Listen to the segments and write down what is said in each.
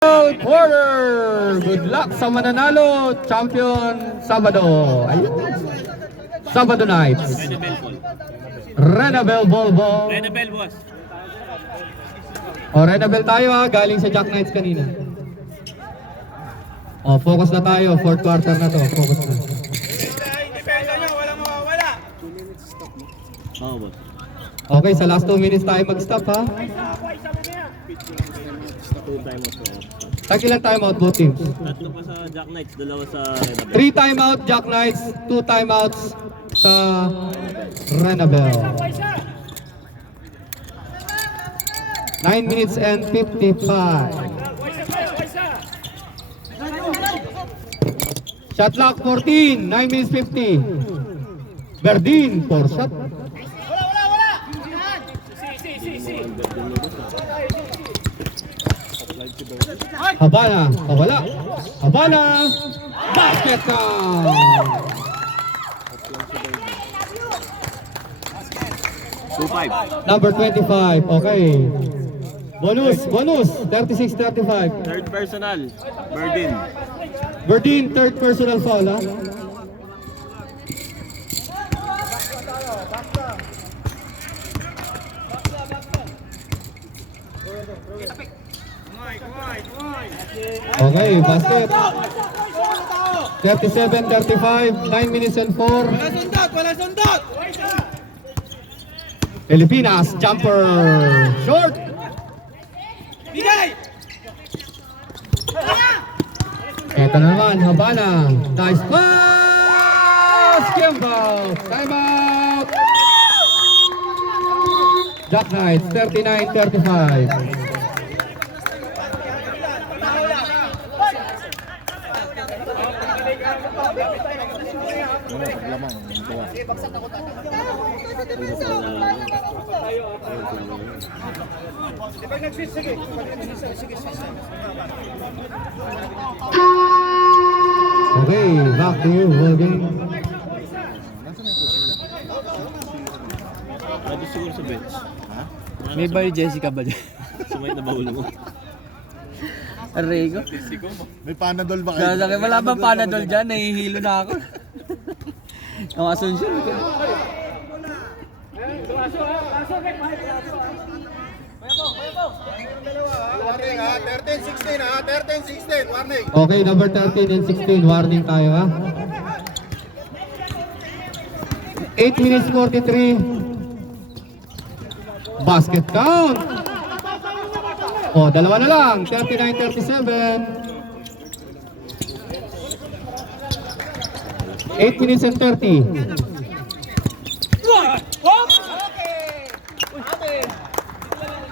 Quarter! Good luck sa mananalo, champion Sabado. Ayun. Sabado nights. Renabel Volvo. Renabel, boss. O, Renabel tayo ha, galing sa Jack Knights kanina. O, focus na tayo, fourth quarter na to, focus na. Depensa nyo, walang mawawala. Oo, boss. Okay, sa last 2 minutes tayo mag-stop ha. Two time out. Tag ilan timeout both teams? Tatlo pa sa Jack Knights, dalawa sa Renabel. 3 timeout Jack Knights, 2 timeouts sa Renabel. 9 minutes and 55. Shot clock 14, 9 minutes 50. Verdin for shot. Habana, wala. Habana, basket count. 2-5. Number 25, okay. Bonus, 36-35. Third personal, Berdin. Verdin, third personal foul ha. Okay, basket. 37-35, 9 minutes and 4. Wala sundot! Pilipinas, jumper, short. Bigay! Ito na naman, Habana. Nice pass! Kimbo! Time out! Jack Knights, 39-35. Okay, back to you, Holding. Pwede siguro sa bench. Ha? May ba yung Jessica ba dyan? Sumay na baul mo. Aray ko. May Panadol ba kayo? Lalaki, wala bang Panadol dyan? Nahihilo na ako. Ang Asunsyon. Warning ha, 13-16 ha, 13-16, warning. Okay, number 13 and 16, warning tayo ha. 8 minutes 43. Basket count. O, dalawa na lang, 39-37. 8 minutes and 30.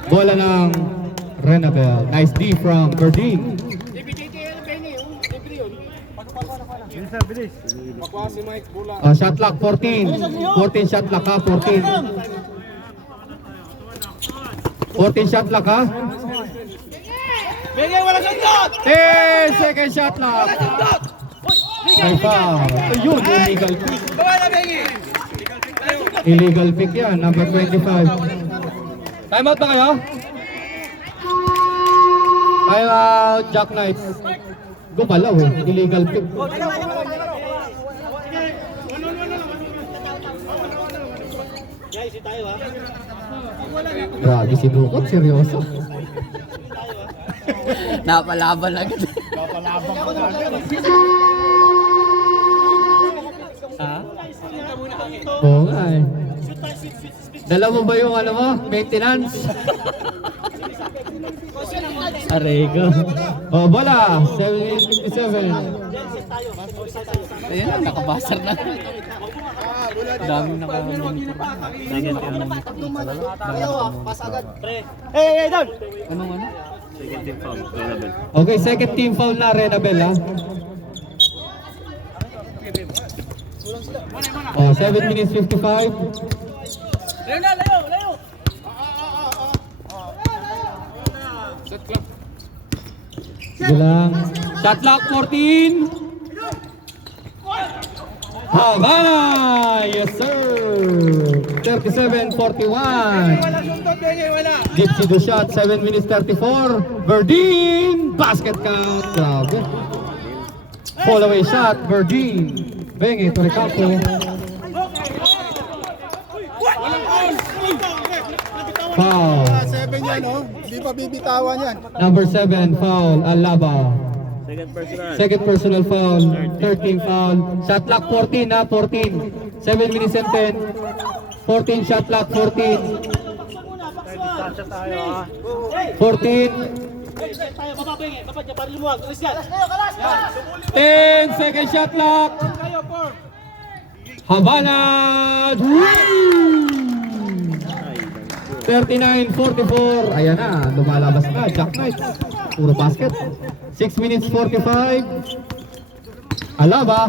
Bola ng Renabel. Nice D from Verdin. Shot clock 14. 14 shot clock ha, 14. 14 shot clock ha. Bigay, wala sundot! 10 second shot clock. May foul. Ayun, illegal pick. Bawa na, Bigay! Illegal pick yan, number 25. Time out ba kayo? Time out, Jack Knights. Gumalaw eh, illegal pick. Grabe si Dukot, seryoso. Napalaban agad. Ha? Oo nga eh. Dala mo ba yung ano mo? Maintenance? Aray ko. Oh, bola. 7:57. Ayun, nakabasar na. Daming nakamonitor. Anong ano? Second team foul, Renabel. Okay, second team foul na Renabel ha. Oh, 7 minutes 55. Layo na, layo, layo! Sige lang. Shot clock 14. Habana! Yes sir! 37-41. Wala suntot, Bengi, wala. Gypsy do shot, 7 minutes 34. Verdine, basket count. Grabe. Fall away shot, Verdine. Bengi, Torrecampo. Foul. 7 yan, oh. Hindi pa bibitawan yan. Number 7, foul, Alaba. Second personal. Second personal foul, 13 foul. Shot clock 14 ha, 14. 7 minutes and 10. 14 shot clock, 14. 14. 10 second shot clock. Habana. Woo! 39-44. Ayan na, lumalabas na. Jack Knights. Puro basket. 6 minutes 45. Alaba.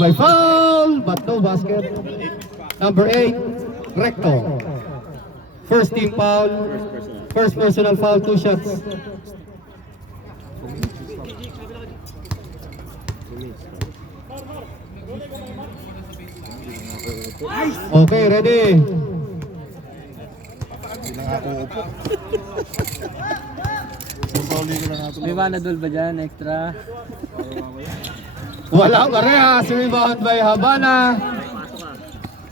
May foul, but no basket. Number 8, Recto. First team foul. First personal foul, 2 shots. Okay, ready. May vanadol ba dyan? Extra? Wala parehas. Rebound by Habana.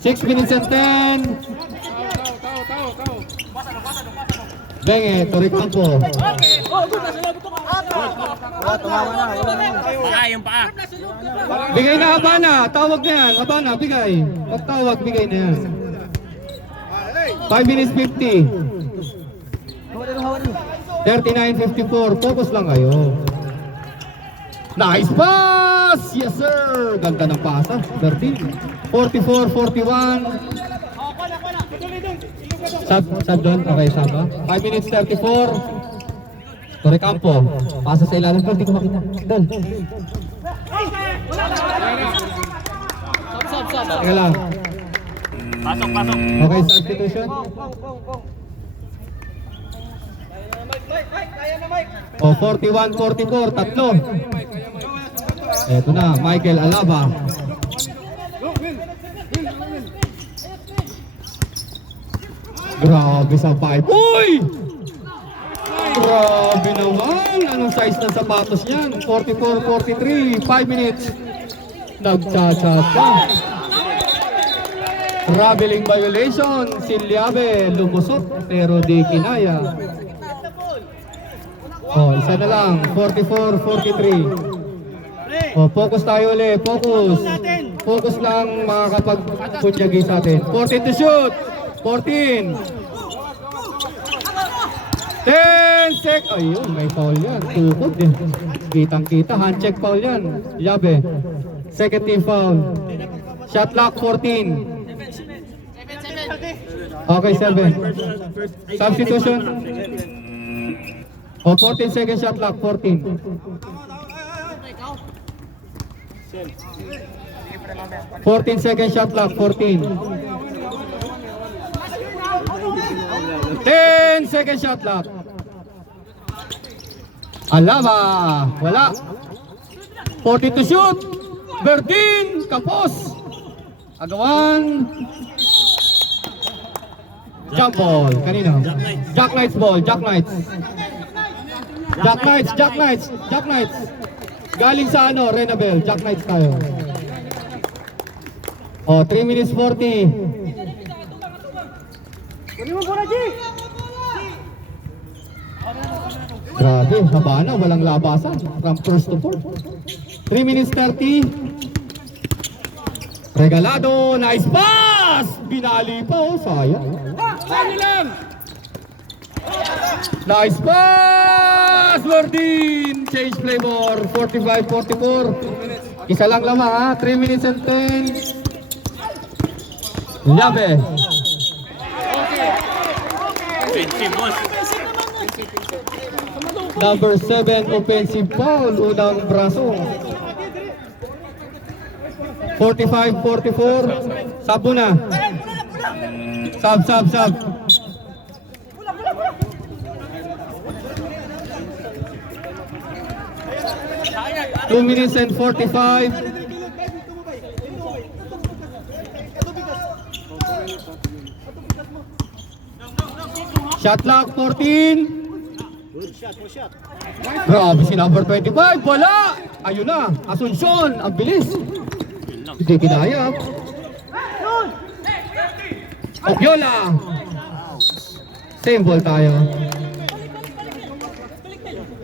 6 minutes and 10. Benge, Torrecampo. Paa, yung paa. Bigay na Habana. Tawag na yan. Habana, bigay. Pag tawag, bigay na yan. 5 minutes 50. 39-54. Focus lang kayo. Nice pass! Yes sir! Ganda ng pasa. 44-41. Sab doon. Okay, sab ha? 5 minutes 34. Torrecampo. Pasa sa ilalim ko. Hindi ko makita. Doon. Teka lang. Pasok, pasok. Okay, substitution. O, 41-44, tatlo. Eto na, Michael Alaba. Grabe sa 5. Uy! Grabe naman. Anong size ng sapatos niyan? 44-43, 5 minutes. Nagcha-cha-cha. Traveling violation. Silyabe lumusot pero di kinaya. Oh, isa na lang. 44-43. Oh, focus tayo ulit. Focus. Focus lang makakapag-punyagi sa atin. 14 to shoot. 14. 10 sec. Ayun, may foul yan. Tukod din. Kitang-kita. Hand check foul yan. Yabe. Second team foul. Shot clock 14. Okay, 7. Substitution. O, 14 second shot clock, 14. 14 second shot clock, 14. 10 second shot clock. Alaba, wala. 40 to shoot. Verdine, kapos. Agawan. Jump ball, kanino? Jack Knights ball, Jack Knights. Jack Knights, Jack Knights, Jack Knights. Galing sa ano, Renabel, Jack Knights tayo. Oh, 3 minutes 40. Grabe, haba na, walang labasan. From first to fourth. 3 minutes 30. Regalado, nice pass! Binali pa, oh, sayang. Nice pass! Verdine! Change flavor. 45-44. Isa lang lamang ha. 3 minutes and 10. Yabe. Offensive, boss. Number 7, offensive foul. Unang braso. 45-44. Sub muna. Sub. 2 minutes and 45. Shot clock 14. Grabe si number 25. Wala. Ayun na. Asuncion. Ang bilis. Hindi kinaya. Okyola. Same ball tayo.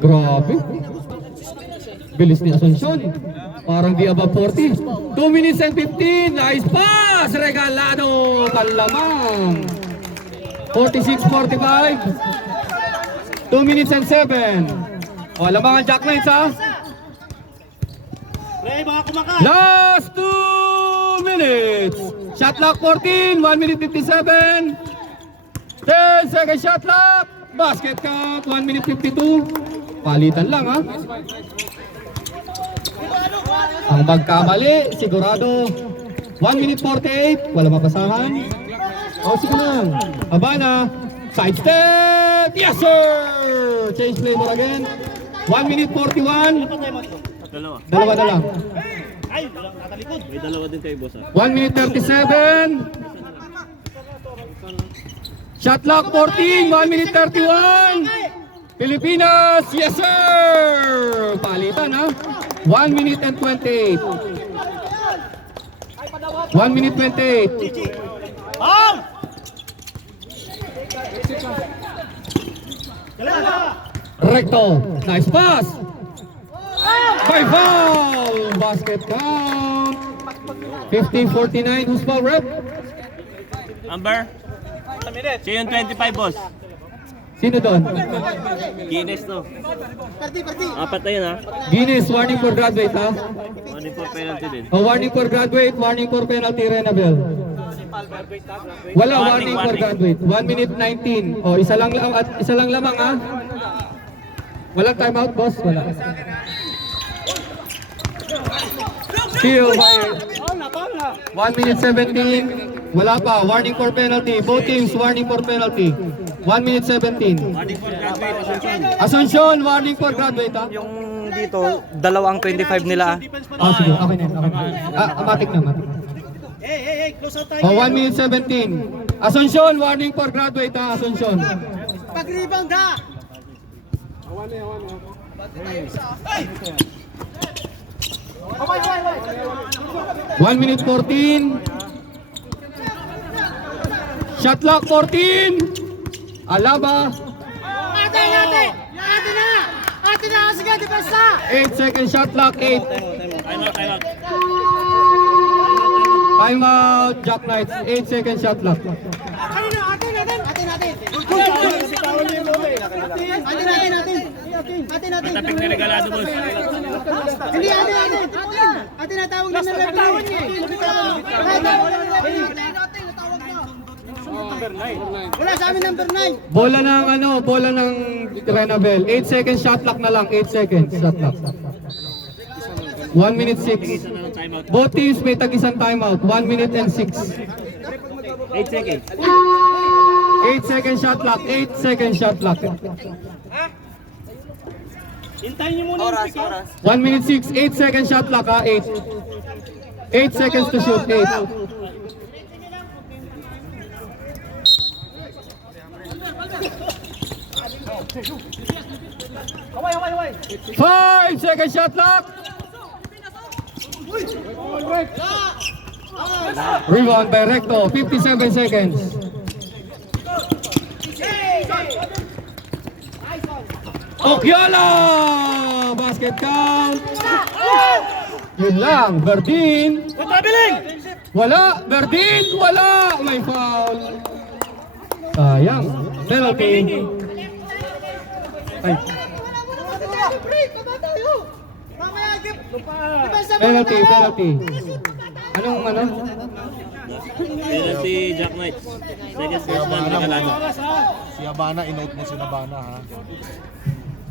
Grabe. Bilis ni Asuncion. Parang di above 40. 2 minutes and 15. Nice pass. Regalado. Kalamang. 46-45. 2 minutes and 7. O, lamang ang Jack Knights ha. Last 2 minutes. Shot clock 14. 1 minute 57. 10 second shot clock. Basket count. 1 minute 52. Palitan lang ha. Ang magkamali, sigurado 1 minute 48, wala mapasahan. O sige lang, Habana, side step, yes sir! Change play more again. 1 minute 41, Dalawa. dalawa na lang. May dalawa din kayo, boss. 1 minute 37. Shot clock 14, 1 minute 31. Pilipinas, yes sir! Palitan ha. 1 minute and 28. 1 minute 28. Recto. Nice pass. By foul. Basket count. 15-49. Who's foul rep? Amber? Siya yung 25, boss. Sino doon? Guinness, no? Apat na yun, ha? Guinness, warning for graduate ha? Money for penalty din. Warning for graduate, warning for penalty, Renabel. Wala, warning for graduate. 1 minute 19. O, isa lang lamang ha? Walang timeout, boss? Wala. Still by 1 minute 17. Wala pa, warning for penalty. Both teams, warning for penalty. 1 minute 17. Money for graduate, Asuncion. Asuncion, warning for graduate ha? Yung dito, dalawang 25 nila. Sige, okay na, okay na. Matik na, matik. O, 1 minute 17. Asuncion, warning for graduate ha, Asuncion. Pag-rebound ha! 1 minute 14. Shot clock 14. Alaba. Ate na! Ate na! Sige, depensa! 8 second shot clock 8. Time out, time out. Time out Jack Knights. 8 second shot clock. Ate natin! Matapik na regalado, boss. Hindi, ate natawag na ng referee niya eh. Wala sa amin number 9. Bola ng bola ng Renabel. 8 second shot clock na lang. 8 seconds shot clock. 1 minute 6. Both teams may tag-isang timeout. 1 minute and 6. 8 seconds. 8 second shot clock. 8 second shot clock. Hintayin niyo muna yung pick ha. 1 minute 6. 8 second shot clock ha. 8. 8 seconds to shoot. 8. Haway! 5 second shot clock. Rebound by Recto. 57 seconds. Okyola! Basket count. Yun lang. Berdin. Wala. Berdin. Wala. May foul. Sayang. Penalty. Ay. Penalty. Anong ano? Penalty, Jack Knights. Second first down, regalado. Si Habana, inote mo si Habana ha.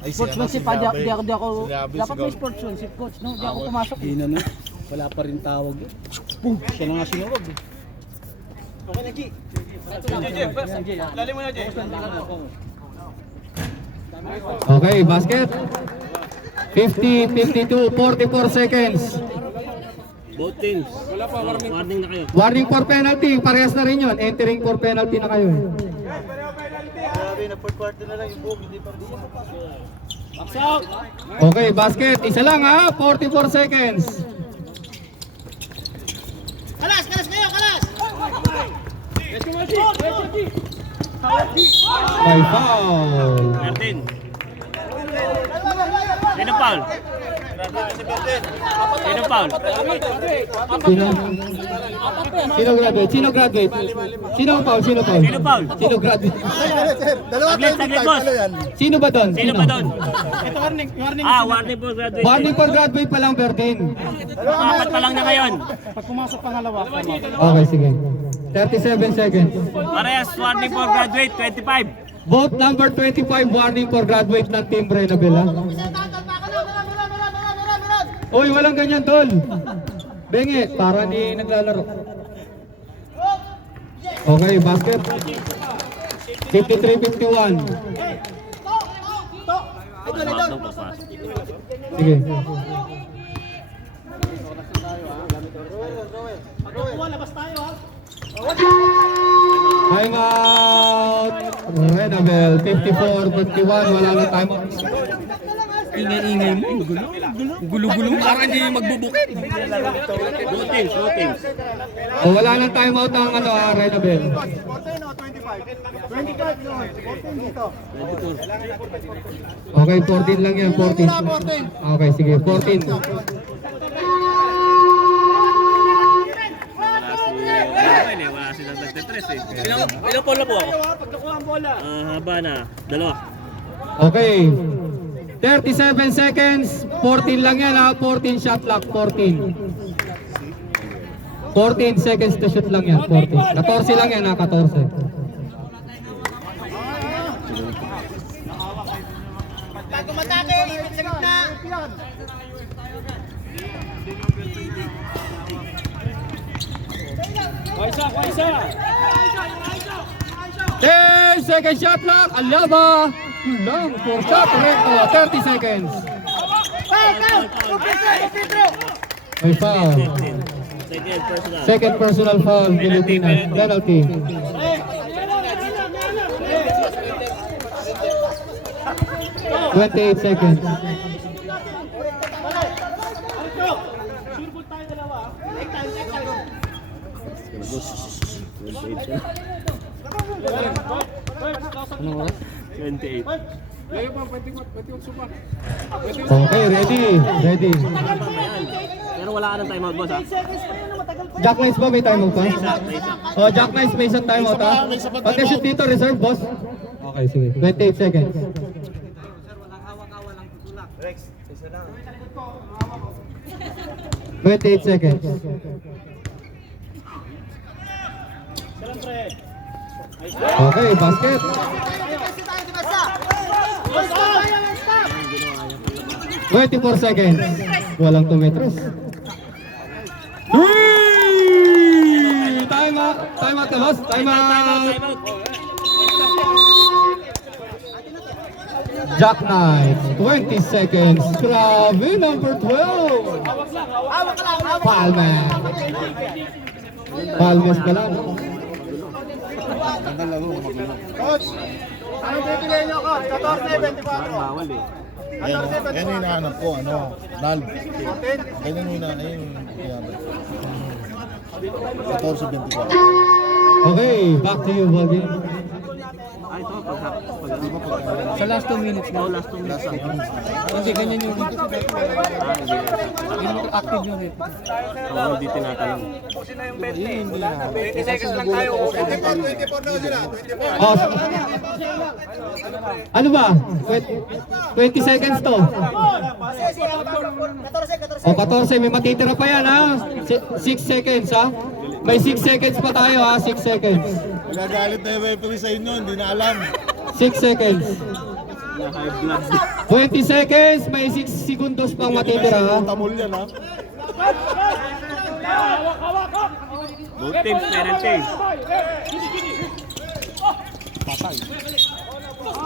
Ay, Coach, ano, si pa, di ako, Sinabi, dapat sigaw. may sports yun, si coach, no? Di ako pumasok. Hindi na, no? Wala pa rin tawag. Boom! Siya na nga sinawag. Okay na, G. Lalim mo na, G. Okay, basket. 50, 52, 44 seconds. Both teams. Warning na kayo. Warning for penalty. Parehas na rin yun. Entering for penalty na kayo. Bay na fourth quarter na lang yung buhok, hindi pa rin. Okay, basket. Isa lang ha. 44 seconds. Kalas kayo, kalas! May foul. 13. Sino foul? Sino foul? Sino? Sino graduate? Sino graduate? Sino foul? Sino foul? Sino foul? Sino graduate? Saglit, boss. Sino ba doon? Sino ba doon? Warning po graduate. Warning for graduate pa lang, Bertin. Apat pa lang na ngayon. Pag pumasok pangalawa, Okay, sige. 37 seconds. Parehas, warning for graduate, 25. Vote number 25, warning for graduate ng Team Brenabel, ha? Uy, walang ganyan, tol. Benge, para di naglalaro. Okay, basket. 53-51. Sige. Time out! Brenabel, 54-51. Wala na time out. Ingay-ingay mo. Gulo-gulo. Parang hindi magbubukid. Two teams. O, wala nang time out ang Brenabel. 14 o 25? 25 no, 14 dito. Okay, 14 lang yan, 14. Okay, sige, 14. Wala silang nagtitres eh. Ilang pola po ako? Haba na. Dalawa. Okay. 37 seconds. 14 lang yan ha. 14 shot clock. 14. 14 seconds to shoot lang yan. 14. 14 lang yan ha. 14. Pag umatake, ipit sa gitna. 10 seconds shot clock. Alaba. Lang. 4 shot. Correcto. 30 seconds. May foul. Second personal foul. Pilipinas. Penalty. 28 seconds. Anong oras? 28. Okay, ready. Pero wala ka ng timeout, boss ha? Jack Knights ba may timeout pa? Oh, Jack Knights may isang timeout ha? Pagka-shoot dito, reserve boss. Okay, sige. 28 seconds. Rex, isa lang. 28 seconds. Okay, basket. 24 seconds. Walang 2 meters. Time out. Time out, boss. Time out. Jack Knights, 20 seconds. Grabe, number 12. Palmer. Palmes pa lang. Coach, ano pipiliin nyo, Coach? 14-24. Bawal eh. Yan yung hinahanap ko, Nal. Ganyan yung ayun. 14-24. Okay, back to you, Volgi. Ay, ito, Sa last 2 minutes na. last 2 minutes. Hindi, ganyan yung yung active yung rate. Oo, hindi tinatanong. Yun, hindi na. 20 seconds lang tayo. 24 na sila, 24. Oh, ano ba? 20 seconds to. O, 14. May matitira pa yan, ha? 6 seconds, ha? May 6 seconds pa tayo, ha? 6 seconds. Nagagalit na yung referee sa inyo, hindi na alam. 6 seconds. Na high blood. 20 seconds. May 6 segundos pang matitira, ha? Tamol yan, ha? Both teams, penalty.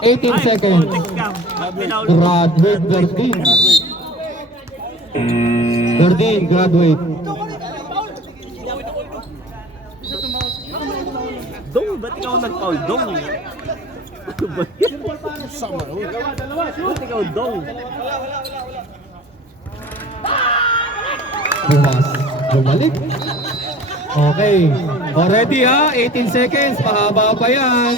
18 seconds. Graduate, Verdin. Verdin, graduate. Dong, ba't ikaw nag-foul? Dong. Sama, uy. Ikaw daw. Bumas. Bumalik. Okay. Already ha. 18 seconds. Mahaba pa yan.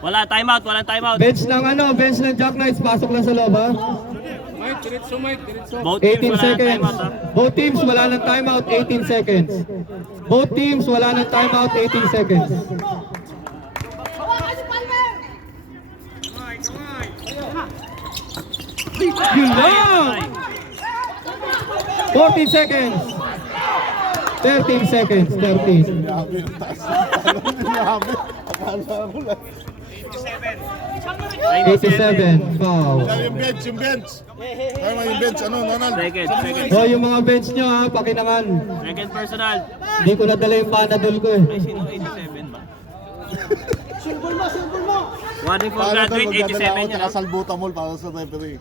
Wala, timeout, walang timeout. Bench ng Jack Knights. Pasok lang sa loob ha. Both teams 18 wala ng seconds. timeout, ha? Both teams wala ng timeout. 18 seconds. Both teams wala ng timeout. 18 seconds. Yun lang! 14 seconds. 13 seconds. 13. Grabe yung taas. Ano grabe? Akala ko lang. 87. Foul. Kaya yung bench, yung bench. Kaya yung bench, ano, Ronald? Second. O yung mga bench nyo ha, pakinangan. Second personal. Hindi ko nadala yung panadol ko eh. Ay, sino 87 ba? Sulbol mo. One for Paano graduate, doon, magdadala 87 ako yun. tsaka ha? salbutamol para sa referee.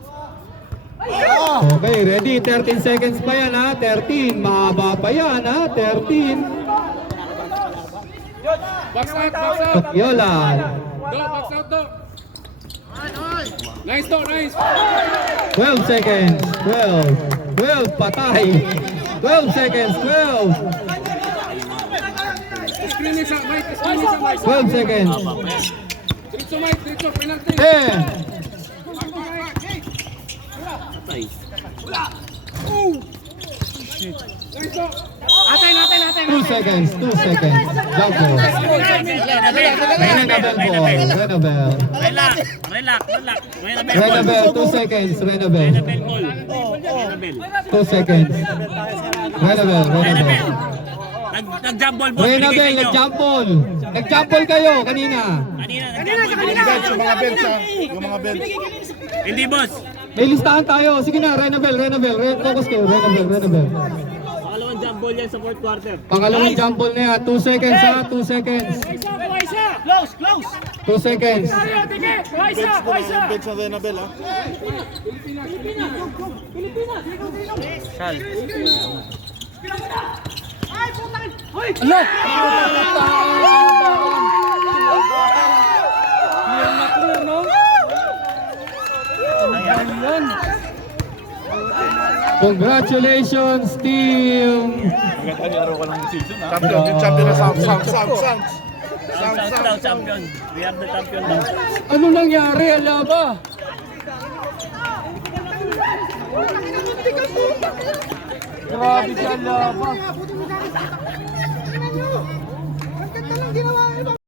Okay, ready? 13 seconds pa yan ha. 13. Mahaba pa yan ha. 13. Yolan. Nice to, nice. 12 seconds. 12. 12. Patay. 12 seconds. 12. Screen isa, Mike. Screen isa, Mike. 12 seconds. Diretso, Mike. Diretso, penalty. 10. Patay. Nice to. 2 seconds. 2 seconds. Jump ball. Renabel ball. Renabel. Relax. Renabel. 2 seconds. Renabel. Renabel ball. Renabel. 2 seconds. Renabel. Renabel. Nag-jump ball boss. Renabel. Nag-jump ball. Nag-jump ball kayo kanina. Kanina, nag-jump ball. Yung mga bench, ha? Yung mga bench. Hindi boss. May listahan tayo. Sige na, Renabel. Focus kayo. Renabel. Pangalawang jump ball yan sa fourth quarter. Pangalawang jump ball na yan. 2 seconds ha. 2 seconds. Close. 2 seconds. Bench mo na yung bench ng Renabel, ha? Congratulations, team! Champion, yung champion na Sounds. South champion. We have the champion now. Ano nangyari, Alaba? Grabe si Alaba. Ang ganda lang ginawa.